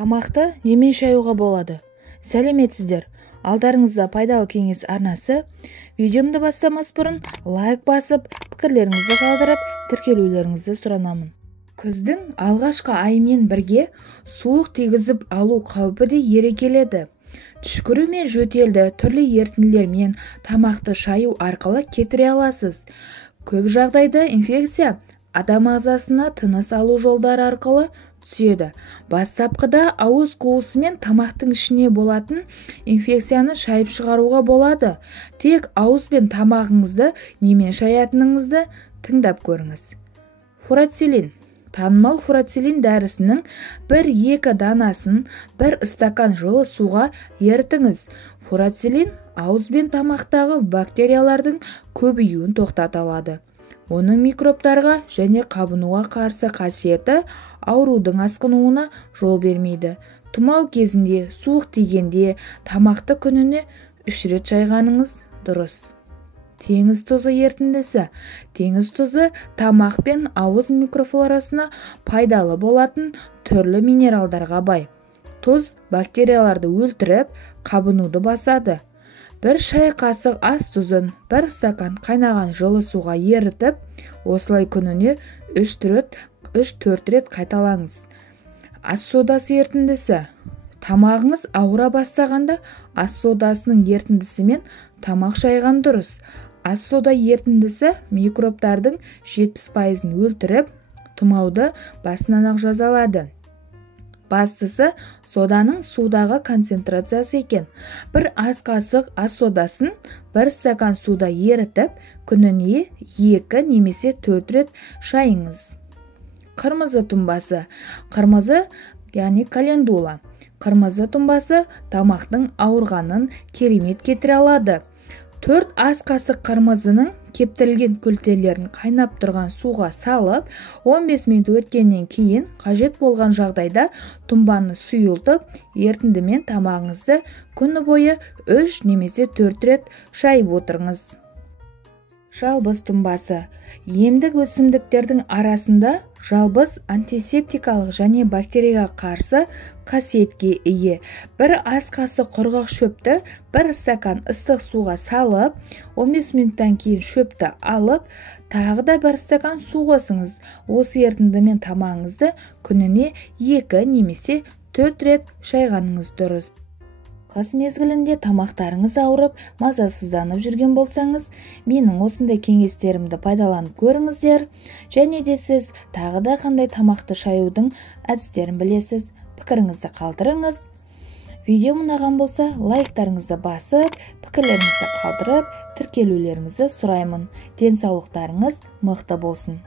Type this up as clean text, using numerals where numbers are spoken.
Тамақты немен шаюға болады? Сәлеметсіздер. Алдарыңызда пайдалы кеңес арнасы. Видеомды бастамас бұрын лайк басып, пікірлеріңізді қалдырып, тіркелулеріңізді сұранамын. Күздің алғашқы айымен бірге суық тигізіп алу қаупі де ере келеді. Түшкіру мен жөтелді түрлі ерітінділермен тамақты шаю арқылы кетіре аласыз. Көп жағдайда инфекция адам ағзасына тыныс алу жолдары арқылы түседі. Бастапқыда ауыз қуысымен тамақтың ішіне болатын инфекцияны шайып шығаруға болады. Тек ауыз бен тамағыңызды немен шаятыныңызды тыңдап көріңіз. Фурацилин. Танымал фурацилин дәрісінің 1-2 данасын 1 стакан жылы суға ерітіңіз. Фурацилин ауыз бен тамақтағы бактериялардың көбеюін тоқтата алады. Оның микробтарға және қабынуға қарсы қасиеті аурудың асқынуына жол бермейді. Тұмау кезінде, суық тигенде тамақты күніне 3 рет шайғаныңыз дұрыс. Теңіз тұзы ерітіндісі. Теңіз тұзы тамақ пен ауыз микрофлорасына пайдалы болатын түрлі минералдарға бай. Тұз бактерияларды өлтіріп, қабынуды басады. 1 шай қасық ас тұзын 1 стакан қайнаған жылы суға ерітіп, осылай күніне 3-4 рет қайталаңыз. Ас содасы ерітіндісі. Тамағыңыз ауыра бастағанда ас содасының ерітіндісімен тамақ шайған дұрыс. Ас сода ерітіндісі микробтардың 70%-ын өлтіріп, тұмауды басынан ақ жазалады. Бастысы соданың судағы концентрациясы екен. 1 ас қасық ас содасын 1 стакан суда ерітіп, күніне 2 немесе 4 рет шайыңыз. Қырмызы тұнбасы. Қырмызы, яғни календула. Қырмызы тұнбасы тамақтың ауырғанын керемет кетіре алады. 4 ас қасық қырмызының кептірілген күлтелерін қайнап тұрған суға салып, 15 минут өткеннен кейін қажет болған жағдайда тұнбаны сұйылтып, ерітіндімен тамағыңызды күні бойы 3 немесе 4 рет шайып отырыңыз. Жалбыз тұнбасы. Емдік өсімдіктердің арасында жалбыз антисептикалық және бактерияға қарсы қасиетке ие. 1 ас қасық құрғақ шөпті 1 стакан ыстық суға салып, 15 минуттан кейін шөпті алып, тағы да 1 стакан су қосыңыз. Осы ерітіндімен тамағыңызды күніне 2 немесе 4 рет шайғаныңыз дұрыс. Қыс мезгілінде тамақтарыңыз ауырып, мазасызданып жүрген болсаңыз, менің осындай кеңестерімді пайдаланып көріңіздер, және де сіз тағы да қандай тамақты шаюдың әдістерін білесіз, пікіріңізді қалдырыңыз. Видео ұнаған болса, лайктарыңызды басып, пікірлеріңізді қалдырып, тіркелулеріңізді сұраймын. Денсаулықтарыңыз мықты болсын.